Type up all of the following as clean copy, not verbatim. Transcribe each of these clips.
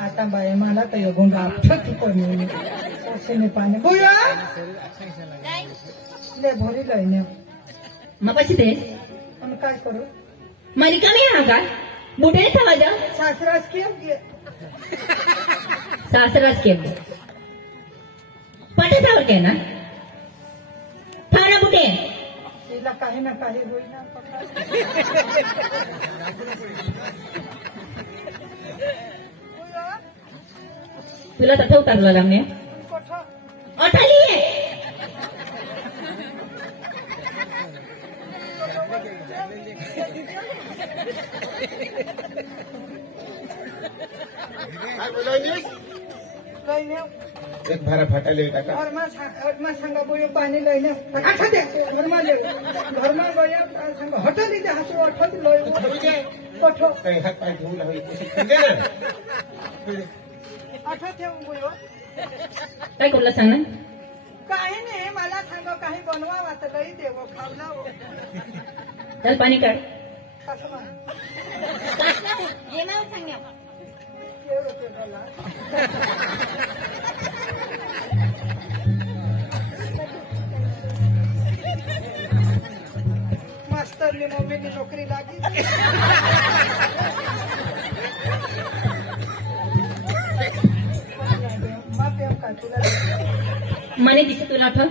आता बाई मला तर योगून गाठी पडली असे पाणी भूया ले भरी लईने मग कशी ते पण काय करू मरी कमी ना का बुटे था माझ्या सासरास केम सासराच केम पटे सावर के ना थाना बुटे तिला काही ना काही होईना तुला तसं उतारलं लागणे अठाली आहे एक भारा फाटाले टाका घरमा सांगा बोयो पानी लैने आठा दे घरमा ले घरमा गयो सांगा हटली दे हासु अठत लयो पठो काही हात पाय धुवून हवी कोशिश करते ना आठा ठेव बोयो काय करलं सांग ना काही नाही मला सांगा काही बनवा वात लई देव खावला चल पाणी काढ कसं म्हण ये नाव सांग मास्तरनी मम्मीनी नोकरी लागी काय तुला मने दिसे तुला आठव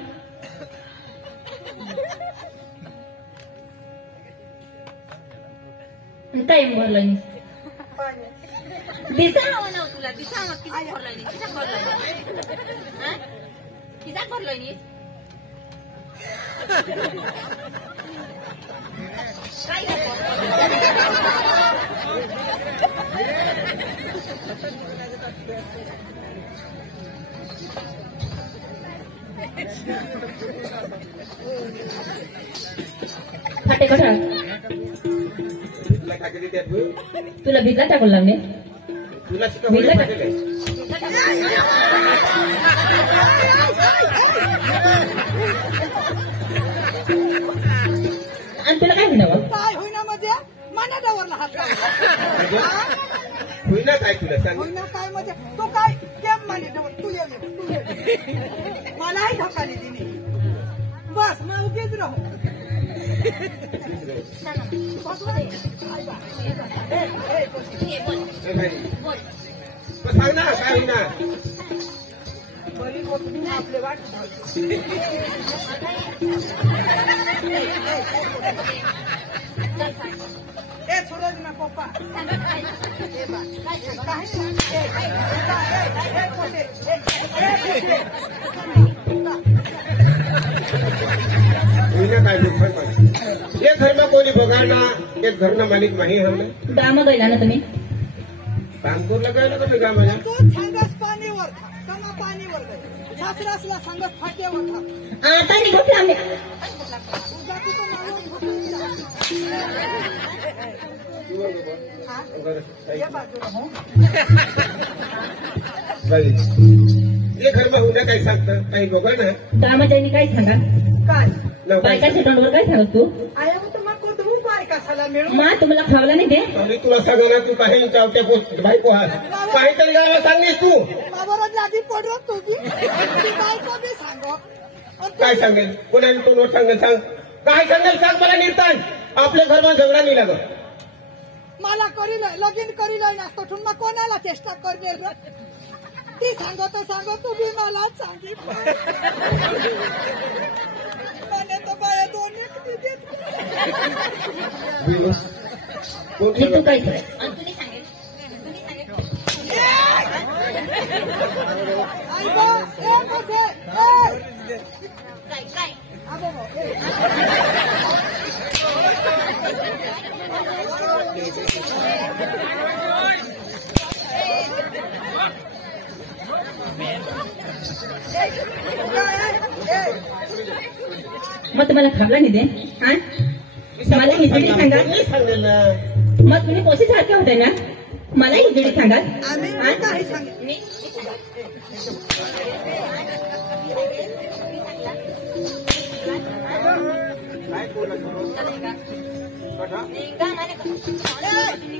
काय भरलं नाही दिसा हवं ना तुला दिसा मग किती भरलं नाही किती भरलं नाही फाटे कठा तुला भिजला टाकून लावणे तुला भिजला आणि तुला काय म्हणावं काय होईना म्हणजे माना डावरला हात होईना काय तुला सांग होईना काय म्हणजे तो काय केम माने डावर तू ये मलाही धक्काने दिली बस मग उगीच राहू सांग ना काय होईना बरी होती आपले वाट ए सूरज ना पप्पा काय एक घर में कोणी बघाना एक घर ना मालिक माही हमने गामा गयला ना तुम्ही कानपूर लगायला का मी गावाला तो सांगस पाणीवर कमा पाणीवर गए सासरासला सांगस फाट्यावर था आता निघतो आम्ही उद्याची तो ये बाजूला हो ये घर में होण्या काही सांगतं काही बघा ना दामाजाईनी काय सांगा काय बायकाच्या तोंडवर काय सांगत तू आया हो तर मग तू पाय कसाला मिळू मा तुम्हाला खावला नाही दे आणि तुला सांगणार तू काही चावत्या बायको हा काहीतरी गावाला सांगलीस तू बाबरच लादी पडलो तुझी बायको बी सांगो काय सांगेल कोणाला तोंडवर सांगेल सांग काय सांगेल सांग मला निर्तान आपल्या घरमा झगडा नाही लागत मला करील लगीन करील नसतो मग कोणाला चेष्टा करेल ती सांगतो तुम्ही मला सांगितलं मला तर बाया दोन तू काय मग तुम्हाला खावला नाही दे हा मला हिजडी सांगा सांगेल ना मग तुम्ही कोशी सारखे होते ना मला हिजडी सांगा आम्ही काही सांगितलं काय बोला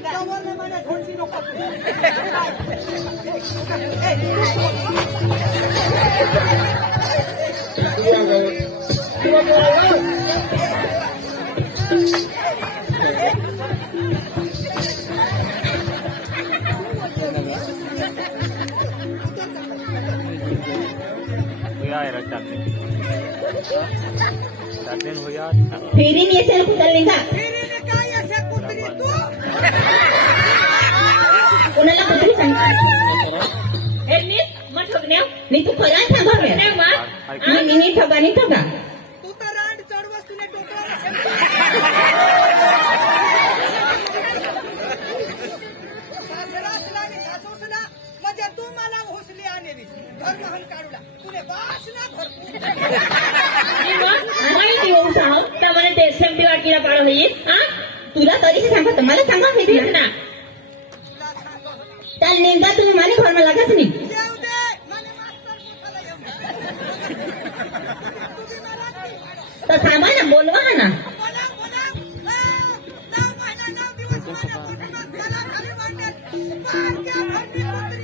जवळने म्हणे थोडीशी नको फेरीने येसेल कुठं का फिरीने काय असे कुत्री तू कुणाला कुठली सांगता मी तू खरा ठगा मी ठगा नाही ठगा तू तर रांड चढवस तुने टोकला सासरासला आणि सासूसला म्हणजे तू मला घोसली आणेवी घर महल काढूला तुने वास ना तुला तरी सांगत मला सांगा माहिती ना त्या नेमदा तुम्ही माझ्या घरमा लागत नाही येऊ दे मला मास्तर मोठाला येऊ तुम्ही मला तर थांबा ना बोलवा ना बोला बोला 9 महिना 9 दिवस माझ्या कुटुंबात मला खाली वाटेल पारक्या खंडी कुत्री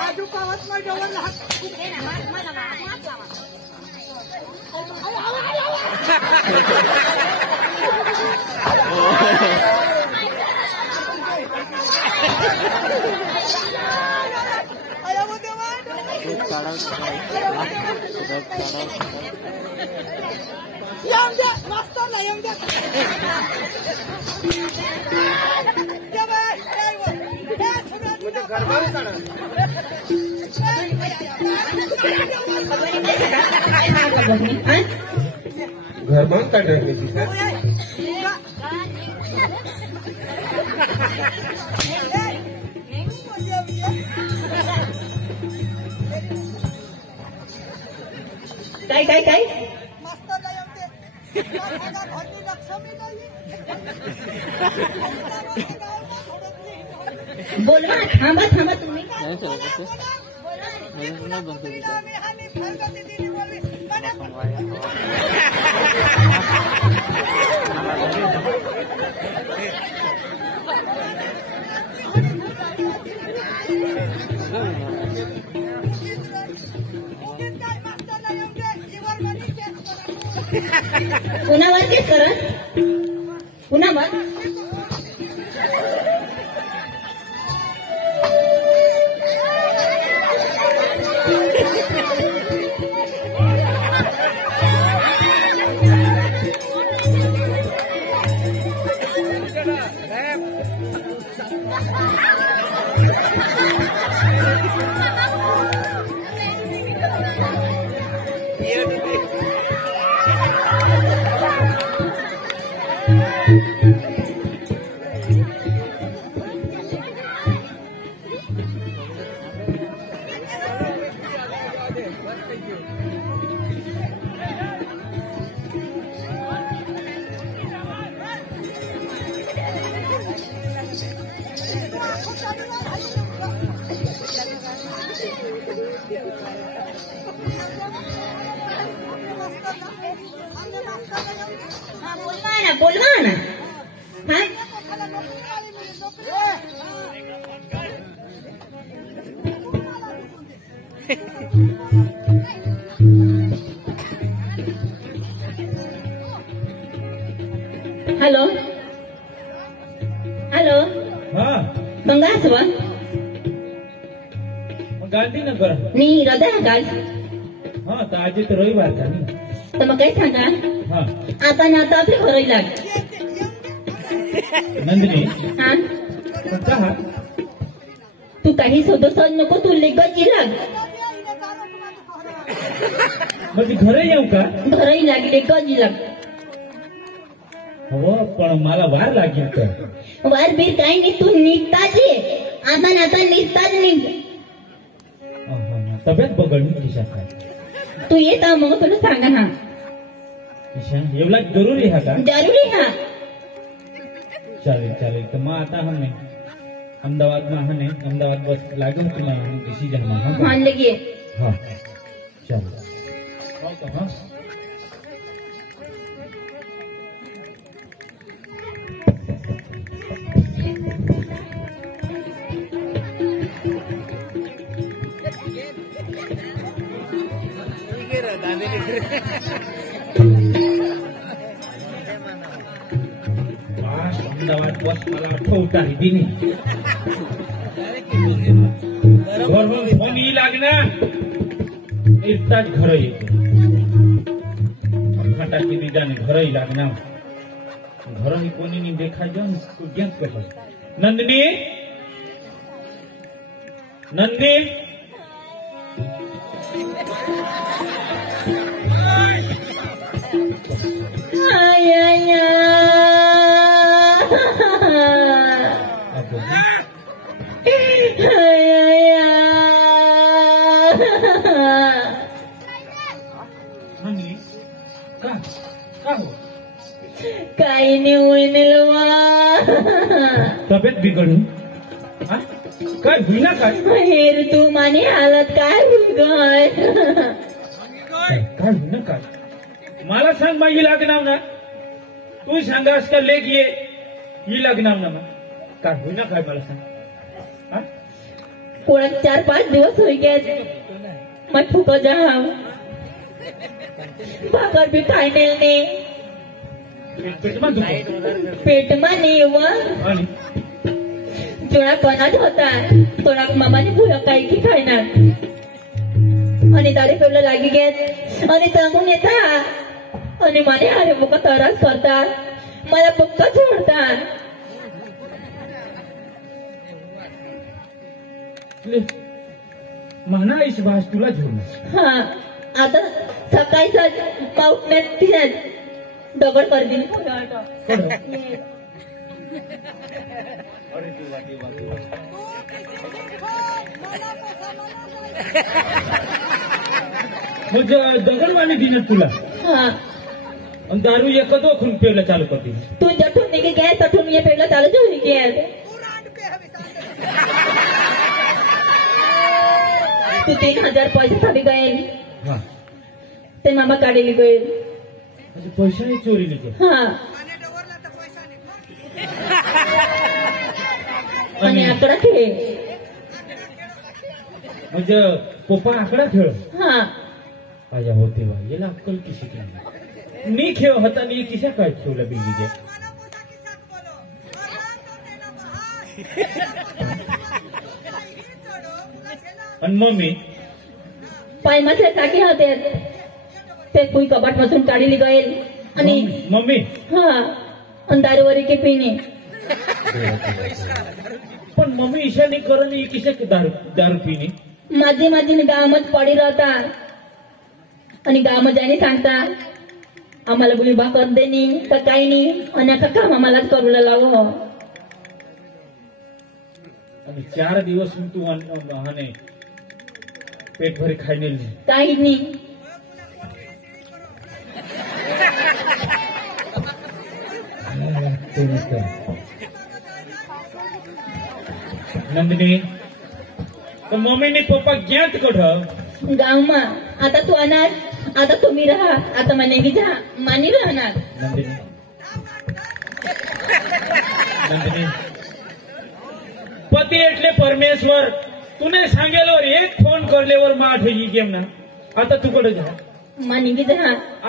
आजू पावत मग डोवर येऊन द्या मास्टरला येऊन द्या घरमान काढण्याची सर काय काय काय मास्टरला येऊन दे घरनी लक्ष्मी नाही बोलवा थांबा थांबा तुम्ही कुणावर केस करत कुणावर बोलवा ना हाँ? हॅलो हॅलो हा मंगासव मग गांधीनगर नी हृदय गाल हा तर आज तर रविवार का नाही तर मग काय सांगा हा आता ना आता आपल्या घरी लाग नंदिनी हा का हा तू काही शोधत नको तू लेगची लाग मग मी घरी येऊ का घरी लाग लेगची लाग हो पण मला वार लागेल तर वार बीर काही नाही तू निघताच ये आता ना आता निघताच निघ तब्येत बघडली किशा काय तू येत मग तुला सांगा हा किशा एवढा जरुरी हा का जरुरी हा चालेल चालेल तर मग आता हम नाही अहमदाबाद में हने अहमदाबाद बस लागेल की नाही डिसिजन में हाँ मान लगे हाँ चलो ओके हाँ अहमदाबाद बस मला आठवता आहे दिनी घरून फोन येई लागणार एकटाच घर येतो खटाची निजाने घरही लागणार घरही कोणी नाही देखायचं तू गेस कसं नंदिनी नंदी नंदिनी का का हो काही नाही होईन तब्येत बिघडून हा? काय होईना काय हेर तू माने हालत काय होय काय होईना काय मला सांग मग ही लागणार ना तू सांगास का लेख ये ही लागणार ना मग काय होईना काय मला सांग हा? पोळ्यात 4-5 दिवस होई गए मग फुको जाव भाकर भी खायने नाही पेटમાં दुखो पेटમાં नाही व आणि जोडा कणाच होता थोडा मामाने भुया काही की खायणार आणि तारे पेवला लागी घेत आणि तंगून येता आणि माने अरे बुका तरास करतात मला बुक्का सोडतात म्हणा इस भास तुला घेऊन हा आता सकाळीच पाऊटण्यात तिच्यात दगड कर दिली मग दगडवाणी दिली तुला हा आणि दारू एकच ओखून पेवला चालू करते तू जठून निघे गॅस तठून ये पेवला चालू होई गॅस तू 3,000 पैसे खाली गए हा ते मामा काढली गए म्हणजे पैशाने चोरी लिहितो हा आणि आकडा खेळ म्हणजे पप्पा आकडा खेळ हा माझ्या होते बा याला अक्कल किशी केली नी खेळ होता नी किशा काय खेळला बिल्ली आणि मम्मी पायमातल्या टाकी होते ते कुई कबाट मधून काढली गए आणि मम्मी हा आणि दारूवरी के पिणे पण मम्मी ईशानी करून किशा दारू पिणे माझी गावात पडी राहता आणि गावात जाणे सांगता आम्हाला गुली भाकर देणी तर काही नाही आणि आता काम आम्हालाच करू लावो आणि 4 दिवस तू हाने पेट भरी खायने काही नाही नंदिनी तर मम्मीने पप्पा ज्ञात कठ गावमा आता तू अनाथ आता तुम्ही राहा आता मने की जा मानी राहणार नंदिनी नंदिनी पती એટલે परमेश्वर तूने सांगेलवर एक फोन करलेवर माठ ही गेम ना आता तू कडे जा मानी की जा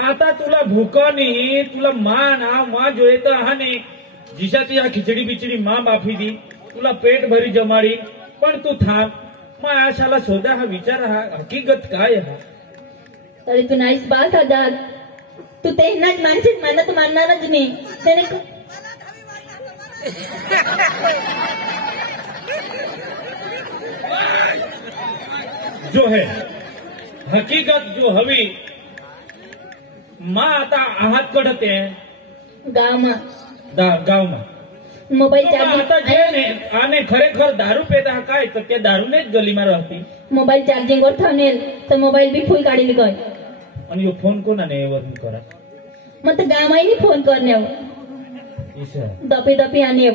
आता तुला भूक नाही तुला मा जोये तर हाने जिशा ती खिचडी बिचडी मा बाफी दी तुला पेट भरी जमाडी पण तू थांब मग आशाला शोधा हा विचार हा हकीकत काय हा तरी तू नाहीच बास आजाद तू त्यांनाच मानशील, मला तर मानणारच नाही. त्याने जो है हकीकत जो हवी માં आता आहात कडते ગામમાં મોબાઈલ आता જે ને આને ખરેખર દારૂ પીતા કાય તો તે દારૂને જ ગલીમાં રહેતી. મોબાઈલ ચાર્જિંગ वर ठेवनेल तर मोबाईल बी फुल काढली काय. आणि यो फोन कोणाने वरून करा मग तर गामाईनी फोन करणे ईशा दपी दपी आणि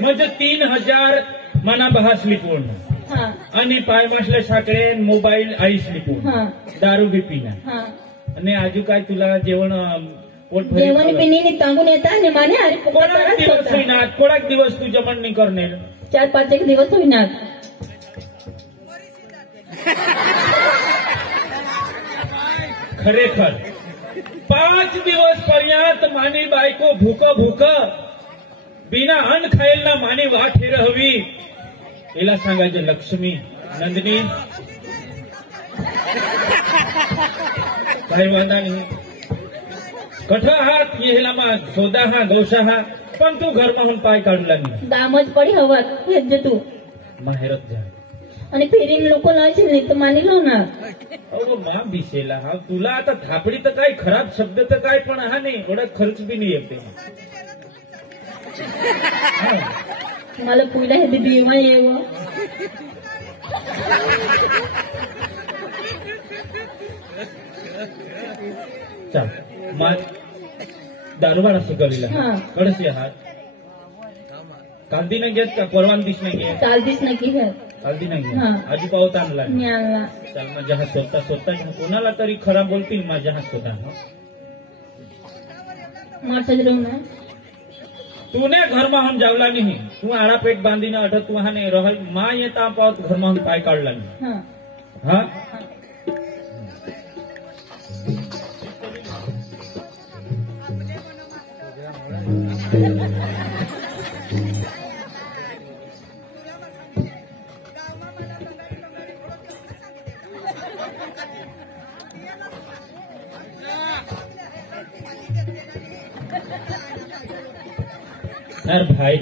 म्हणजे 3000 मना बहासली पूर्ण हा आणि पाय मासले साखळे मोबाईल आईसली पूर्ण हा दारू बी पिना हा आणि आजू काय तुला जेवण पोट भरी जेवण खावं. पिणी तांगून येता आणि माने अरे कोणाक दिवस होईना कोणाक दिवस तू जेवण नाही करणे 4-5 दिवस होईना. खरेखर 5 दिवस पर्यंत मानी बायको भूक बिना अन्न खायला ना मानी वाट हे हवी. हिला सांगायचं लक्ष्मी नंदिनी काही वांधा नाही कठ आहात येला मा सोदा हा गौशा हा पण तू घर म्हणून पाय काढू लागली दामच पडी हवत हेच तू माहेरच जा आणि फेरीन लोक लावशील नाही तर मानिलो ना. अहो मा बिसेला हा तुला आता थापडी तर काय खराब शब्द तर काय पण हा नाही एवढा खर्च बी नाही येते. मला पुढला हे दिवा येव चल मग दारूबार शिकवलेला हा. कडशी आहात कालदी नाही घेत का परवान दिस नाही घेत काल दिस नक्की घर कालदी नाही हा. घेत आजी पावत आणला मी आणला चल माझ्या हात स्वतः कोणाला तरी खराब बोलतील माझ्या हात स्वतः मारच राहू ना तूने घर माहून जावला नाही तू आडा पेट बांधीने अटक तू हा नाही रह मा येता पावत घर माहून पाय काढला नाही हा हा यार भाई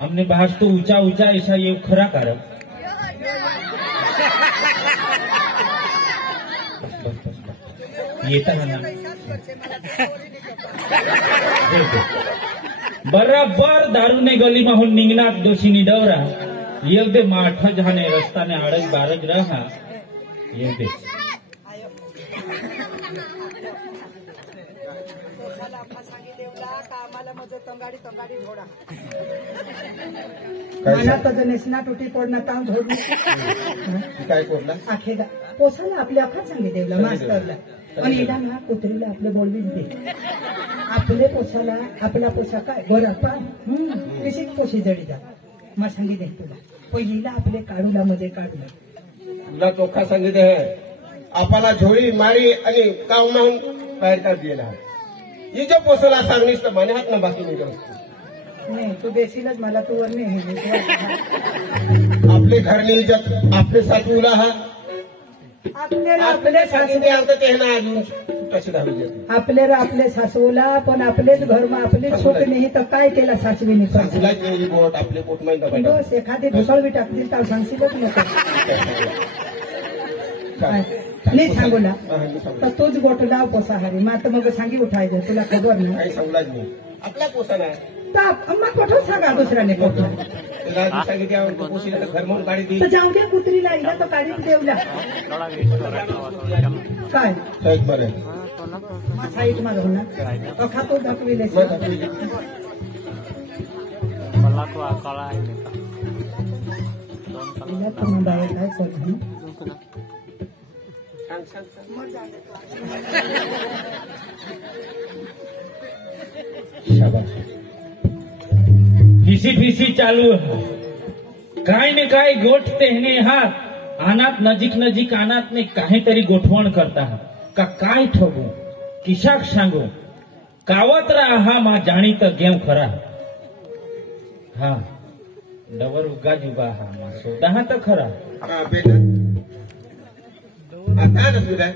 हमने बहास तो ऊंचा ऊंचा ऐसा ये खरा कारक येता ना बराबर दारूने गली माहून निघणार दोषीनी डवरा एक दे माठ झाने रस्ताने आडज बारज रहा एक दे मला तर नेसना तुटी पडणं काम धरून काय कोणला आखे पोसाला आपल्या अखा सांगे देवला मास्तरला आणि एदा ना कुत्रीला आपले बोलवीच दे आपले पोसाला आपला पोसा काय घरात कशीच पोशी जडी जा मग सांगे दे तुला पहिलीला आपले काढूला मध्ये काढलं तुला चोखा सांगितलं है आपला झोळी मारी आणि काव माहून बाहेर काढ दिला ही जो पोसला सांगणीस तर माने हात ना बाकी नाही करत नाही तू देशीलच मला तू वर नाही आपले घरनी इज्जत आपले साथीला हा आपले सांगितले आता ते ना अजून कशी धावली जाते आपले आपले सासवला पण आपलेच घर मग आपलीच सुख नाही तर काय केला सासवीने सासूलाच नाही बोट आपले पोट माहिती पाहिजे बस एखादी धुसळ बी टाकतील तर सांगशीलच नको नाही सांगू ना तर तूच गोटला पोसाहारी मग आता मग सांगी उठायचं तुला खबर नाही काही सांगलाच नाही आपला पोसा नाही तर मग कोठं सांगा दुसऱ्याने कोठं त्याला सांगितलं पोशीला तर घर म्हणून गाडी दी तर जाऊ द्या कुत्रीला हिला तो काढीत देवला काय साईड मध्ये साईड मध्ये होणार अखा तो दाखविले हिला तुम्ही बाहेर काय करतो फिसी चालू है काय ने काय गोठ तेहने हा आनात नजीक आनात ने काहीतरी गोठवण करता हा का काय ठगू किशाक सांगू कावत राहा मा जाणी तर गेम खरा हा डबर उगा जुगा हा मा सोदा हा तर खरा बेटा आता नसू द्या